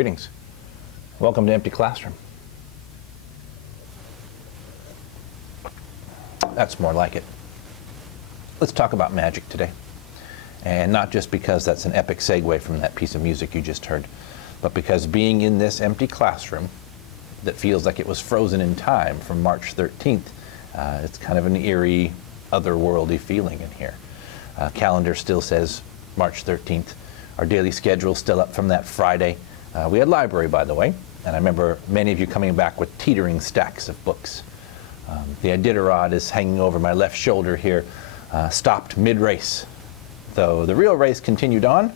Greetings. Welcome to Empty Classroom. That's more like it. Let's talk about magic today. And not just because that's an epic segue from that piece of music you just heard, but because being in this empty classroom that feels like it was frozen in time from March 13th, it's kind of an eerie, otherworldly feeling in here. Calendar still says March 13th. Our daily schedule still up from that Friday. We had library, by the way, and I remember many of you coming back with teetering stacks of books. The Iditarod is hanging over my left shoulder here, stopped mid-race. Though the real race continued on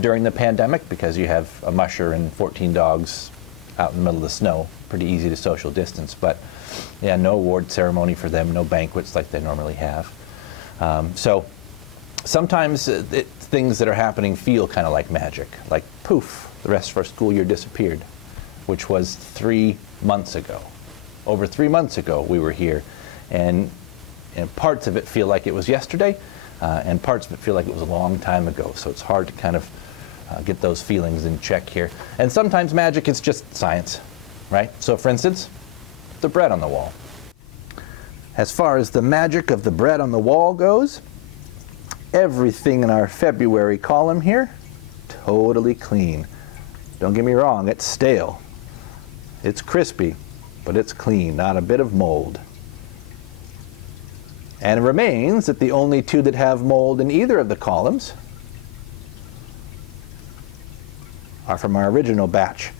during the pandemic because you have a musher and 14 dogs out in the middle of the snow. Pretty easy to social distance, but yeah, no award ceremony for them, no banquets like they normally have. So sometimes things that are happening feel kind of like magic, like poof, the rest of our school year disappeared, which was 3 months ago. Over 3 months ago we were here, and parts of it feel like it was yesterday, and parts of it feel like it was a long time ago, so it's hard to kind of get those feelings in check here. And sometimes magic is just science, right? So for instance, the bread on the wall. As far as the magic of the bread on the wall goes, everything in our February column here, totally clean. Don't get me wrong, it's stale. It's crispy, but it's clean, not a bit of mold. And it remains that the only two that have mold in either of the columns are from our original batch.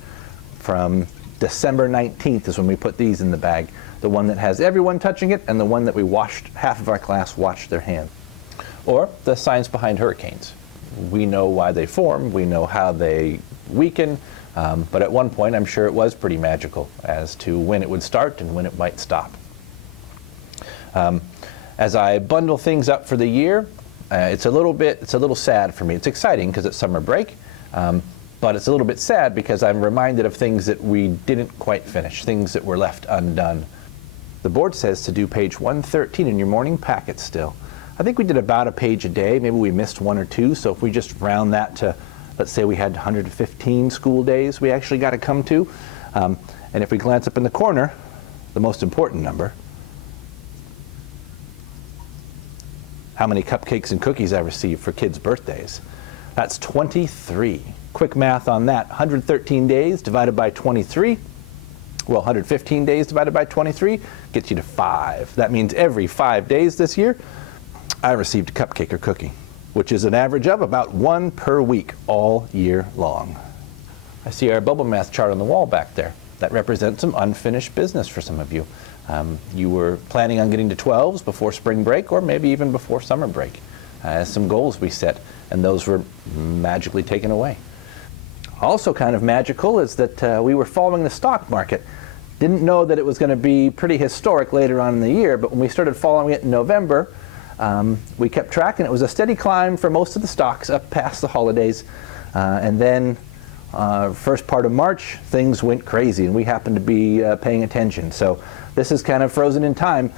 From December 19th is when we put these in the bag. The one that has everyone touching it and the one that we washed, half of our class washed their hand. Or the science behind hurricanes. We know why they form, we know how they weaken, but at one point I'm sure it was pretty magical as to when it would start and when it might stop. As I bundle things up for the year, it's a little sad for me. It's exciting because it's summer break, but it's a little bit sad because I'm reminded of things that we didn't quite finish, things that were left undone. The board says to do page 113 in your morning packet still. I think we did about a page a day. Maybe we missed one or two, so if we just round that to, let's say we had 115 school days we actually got to come to. And if we glance up in the corner, the most important number, how many cupcakes and cookies I received for kids' birthdays. That's 23. Quick math on that, 113 days divided by 23, well, 115 days divided by 23 gets you to 5. That means every 5 days this year, I received a cupcake or cookie, which is an average of about 1 per week all year long. I see our bubble math chart on the wall back there. That represents some unfinished business for some of you. You were planning on getting to 12s before spring break or maybe even before summer break. Some goals we set, and those were magically taken away. Also kind of magical is that we were following the stock market. Didn't know that it was going to be pretty historic later on in the year, but when we started following it in November, we kept track, and it was a steady climb for most of the stocks up past the holidays. And then first part of March, things went crazy, and we happened to be paying attention. So this is kind of frozen in time.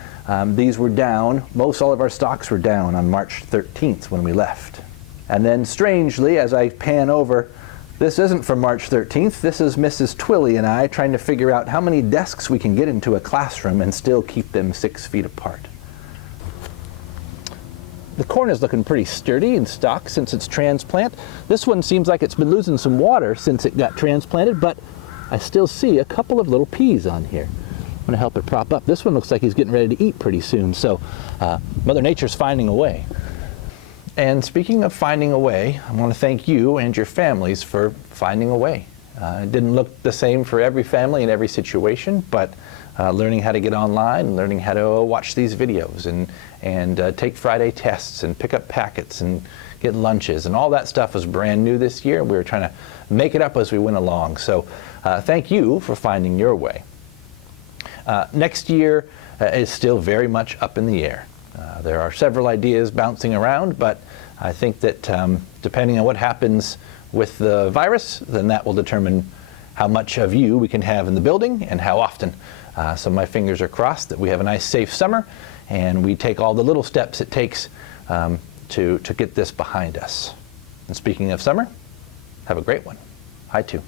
These were down. Most all of our stocks were down on March 13th when we left. And then strangely, as I pan over, this isn't from March 13th. This is Mrs. Twilly and I trying to figure out how many desks we can get into a classroom and still keep them 6 feet apart. The corn is looking pretty sturdy and stock since its transplant. This one seems like it's been losing some water since it got transplanted, but I still see a couple of little peas on here. I'm going to help it prop up. This one looks like he's getting ready to eat pretty soon, so Mother Nature's finding a way. And speaking of finding a way, I want to thank you and your families for finding a way. It didn't look the same for every family in every situation, but learning how to get online, learning how to watch these videos and take Friday tests and pick up packets and get lunches and all that stuff was brand new this year. We were trying to make it up as we went along. So thank you for finding your way. Next year is still very much up in the air. There are several ideas bouncing around, but I think that depending on what happens with the virus, then that will determine how much of you we can have in the building and how often. So my fingers are crossed that we have a nice safe summer and we take all the little steps it takes to get this behind us. And speaking of summer, have a great one. Hi, too.